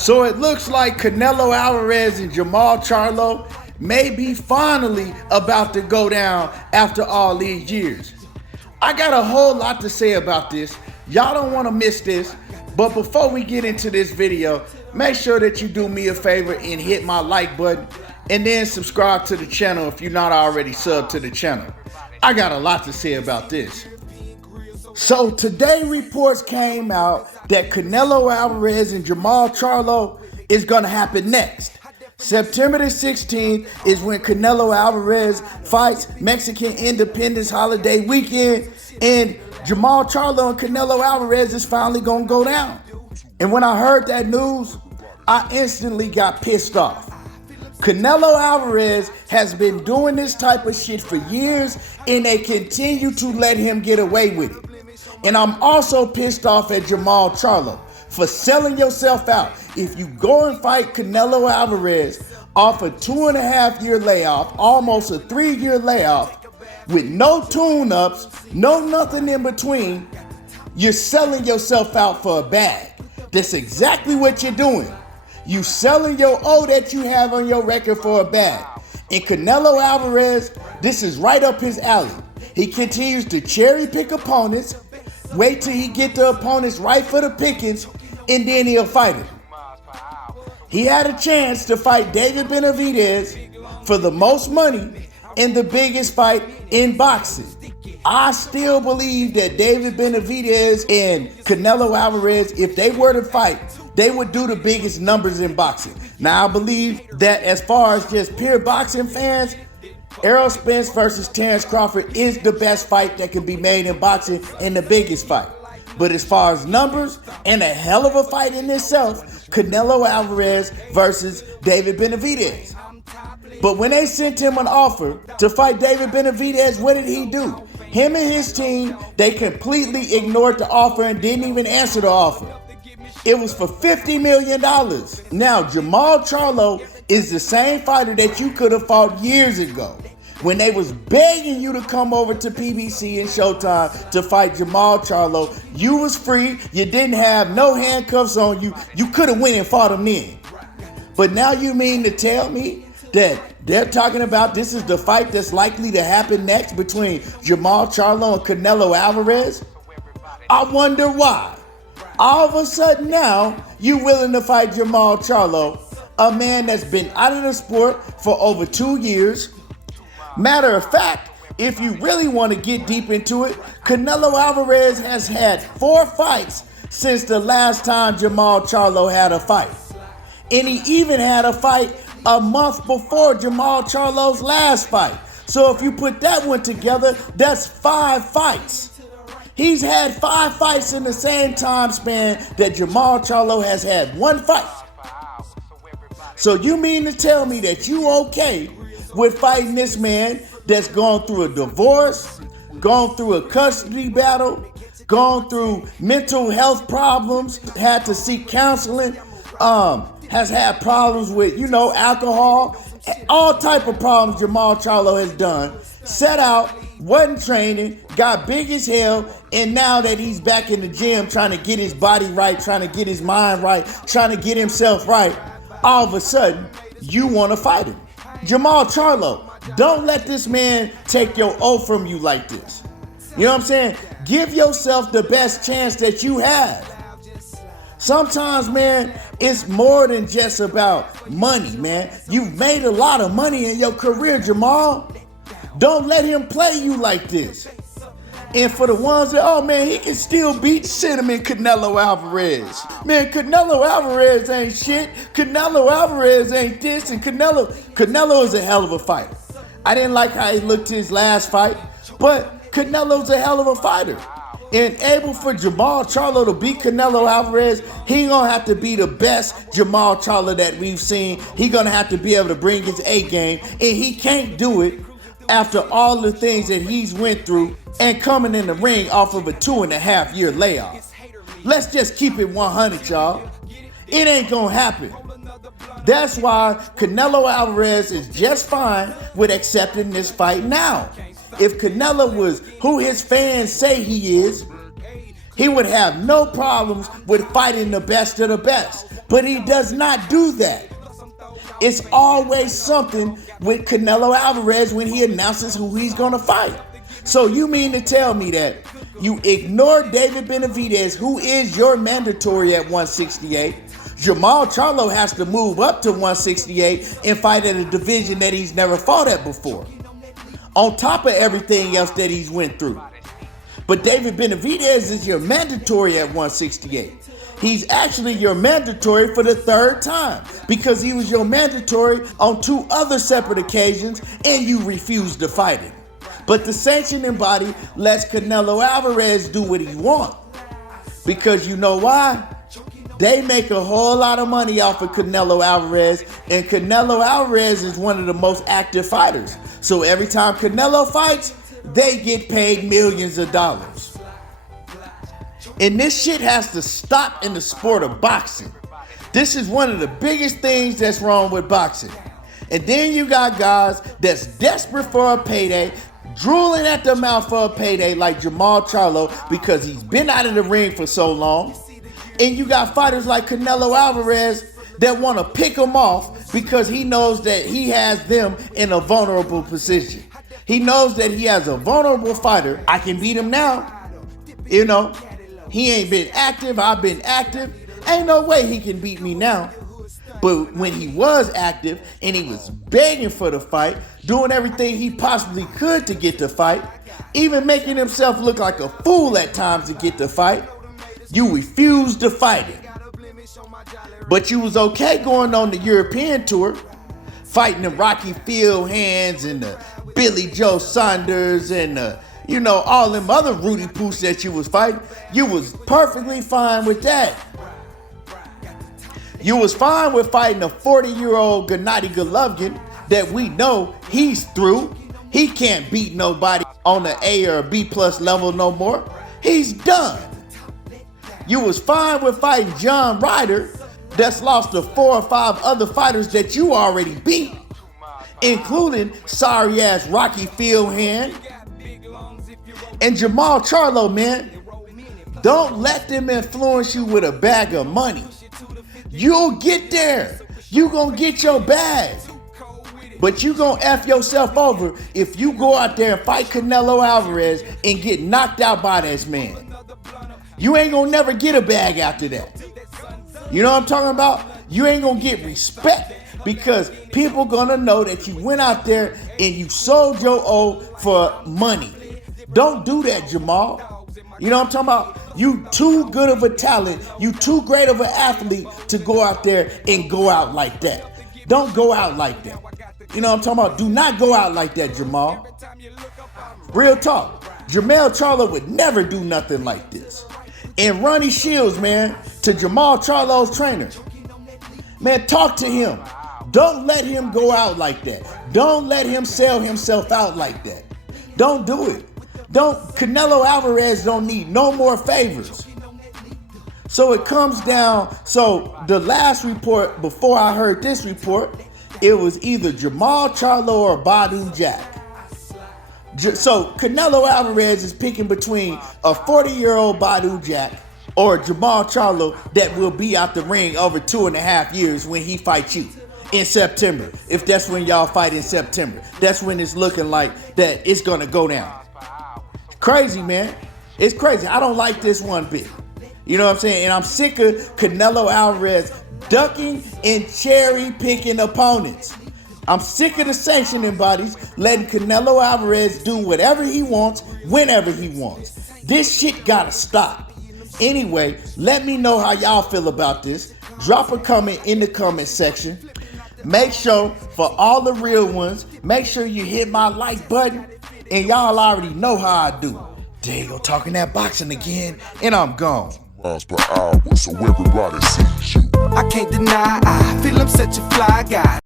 So it looks like Canelo Alvarez and Jermall Charlo may be finally about to go down after all these years. I got a whole lot to say about this. Y'all don't want to miss this. But before we get into this video, make sure that you do me a favor and hit my like button and then subscribe to the channel if you're not already subbed to the channel. I got a lot to say about this. So today reports came out that Canelo Alvarez and Jermall Charlo is going to happen next. September the 16th is when Canelo Alvarez fights Mexican Independence Holiday weekend, and Jermall Charlo and Canelo Alvarez is finally going to go down. And when I heard that news, I instantly got pissed off. Canelo Alvarez has been doing this type of shit for years, and they continue to let him get away with it. And I'm also pissed off at Jermall Charlo for selling yourself out. If you go and fight Canelo Alvarez off a 2.5-year layoff, almost a 3-year layoff, with no tune-ups, no nothing in between, you're selling yourself out for a bag. That's exactly what you're doing. You selling your O that you have on your record for a bag. And Canelo Alvarez, this is right up his alley. He continues to cherry pick opponents, wait till he get the opponents right for the pickings, and then he'll fight him. He had a chance to fight David Benavidez for the most money in the biggest fight in boxing. I still believe that David Benavidez and Canelo Alvarez, if they were to fight, they would do the biggest numbers in boxing. Now, I believe that as far as just pure boxing fans, Errol Spence versus Terrence Crawford is the best fight that can be made in boxing and the biggest fight. But as far as numbers and a hell of a fight in itself, Canelo Alvarez versus David Benavidez. But when they sent him an offer to fight David Benavidez, what did he do? Him and his team, they completely ignored the offer and didn't even answer the offer. It was for $50 million. Now, Jermall Charlo is the same fighter that you could have fought years ago when they was begging you to come over to PBC and Showtime to fight Jermall Charlo. You was free. You didn't have no handcuffs on you. You could have went and fought him then. But now you mean to tell me that they're talking about this is the fight that's likely to happen next between Jermall Charlo and Canelo Alvarez? I wonder why. All of a sudden now, you willing to fight Jermall Charlo, a man that's been out of the sport for over 2 years. Matter of fact, if you really want to get deep into it, Canelo Alvarez has had 4 fights since the last time Jermall Charlo had a fight. And he even had a fight a month before Jermall Charlo's last fight. So if you put that one together, that's 5 fights. He's had 5 fights in the same time span that Jermall Charlo has had 1 fight. So you mean to tell me that you okay with fighting this man that's gone through a divorce, gone through a custody battle, gone through mental health problems, had to seek counseling, has had problems with, alcohol, all type of problems Jermall Charlo has done, set out, wasn't training, got big as hell, and now that he's back in the gym trying to get his body right, trying to get his mind right, trying to get himself right, all of a sudden, you want to fight him. Jermall Charlo, don't let this man take your O from you like this. You know what I'm saying? Give yourself the best chance that you have. Sometimes, man, it's more than just about money, man. You've made a lot of money in your career, Jermall. Don't let him play you like this. And for the ones that, oh man, he can still beat Cinnamon Canelo Alvarez. Man, Canelo Alvarez ain't shit. Canelo Alvarez ain't this. And Canelo is a hell of a fighter. I didn't like how he looked his last fight, but Canelo's a hell of a fighter. And able for Jermall Charlo to beat Canelo Alvarez, he gonna have to be the best Jermall Charlo that we've seen. He gonna have to be able to bring his A game, and he can't do it after all the things that he's went through and coming in the ring off of a 2.5-year layoff. Let's just keep it 100, y'all. It ain't gonna happen. That's why Canelo Alvarez is just fine with accepting this fight now. If Canelo was who his fans say he is, he would have no problems with fighting the best of the best. But he does not do that. It's always something with Canelo Alvarez when he announces who he's going to fight. So you mean to tell me that you ignore David Benavidez, who is your mandatory at 168? Jermall Charlo has to move up to 168 and fight at a division that he's never fought at before, on top of everything else that he's went through. But David Benavidez is your mandatory at 168. He's actually your mandatory for the third time because he was your mandatory on 2 other separate occasions and you refused to fight him. But the sanctioning body lets Canelo Alvarez do what he wants. Because you know why? They make a whole lot of money off of Canelo Alvarez, and Canelo Alvarez is one of the most active fighters. So every time Canelo fights, they get paid millions of dollars. And this shit has to stop in the sport of boxing. This is one of the biggest things that's wrong with boxing. And then you got guys that's desperate for a payday, drooling at the mouth for a payday like Jermall Charlo because he's been out of the ring for so long. And you got fighters like Canelo Alvarez that want to pick him off because he knows that he has them in a vulnerable position. He knows that he has a vulnerable fighter. I can beat him now. You know, he ain't been active. I've been active. Ain't no way he can beat me now. But when he was active and he was begging for the fight, doing everything he possibly could to get the fight, even making himself look like a fool at times to get the fight, you refused to fight him. But you was okay going on the European tour, fighting the Rocky Field Hands and the Billy Joe Saunders and all them other Rudy Poos that you was fighting. You was perfectly fine with that. You was fine with fighting a 40-year-old Gennady Golovkin that we know he's through. He can't beat nobody on the A or B plus level no more. He's done. You was fine with fighting John Ryder that's lost to 4 or 5 other fighters that you already beat, including sorry-ass Rocky Field Hand and Jermall Charlo, man. Don't let them influence you with a bag of money. You'll get there. You gonna get your bag. But you gonna F yourself over if you go out there and fight Canelo Alvarez and get knocked out by this man. You ain't gonna never get a bag after that. You know what I'm talking about? You ain't gonna get respect because people gonna know that you went out there and you sold your O for money. Don't do that, Jermall. You know what I'm talking about? You too good of a talent. You too great of an athlete to go out there and go out like that. Don't go out like that. You know what I'm talking about? Do not go out like that, Jermall. Real talk. Jermall Charlo would never do nothing like this. And Ronnie Shields, man, to Jermall Charlo's trainer. Man, talk to him. Don't let him go out like that. Don't let him sell himself out like that. Don't do it. Canelo Alvarez don't need no more favors. So it comes down, so the last report, before I heard this report, it was either Jermall Charlo or Badu Jack. So Canelo Alvarez is picking between a 40-year-old Badu Jack or Jermall Charlo that will be out the ring over 2.5 years when he fights you in September. If that's when y'all fight in September. That's when it's looking like that it's gonna go down. Crazy, man. It's crazy. I don't like this one bit. You know what I'm saying? And I'm sick of Canelo Alvarez ducking and cherry picking opponents. I'm sick of the sanctioning bodies letting Canelo Alvarez do whatever he wants, whenever he wants. This shit gotta stop. Anyway, let me know how y'all feel about this. Drop a comment in the comment section. Make sure, for all the real ones, make sure you hit my like button. And y'all already know how I do. There you go, talking that boxing again, and I'm gone. Miles per hour, so everybody sees you. I can't deny, I feel I'm such a fly guy.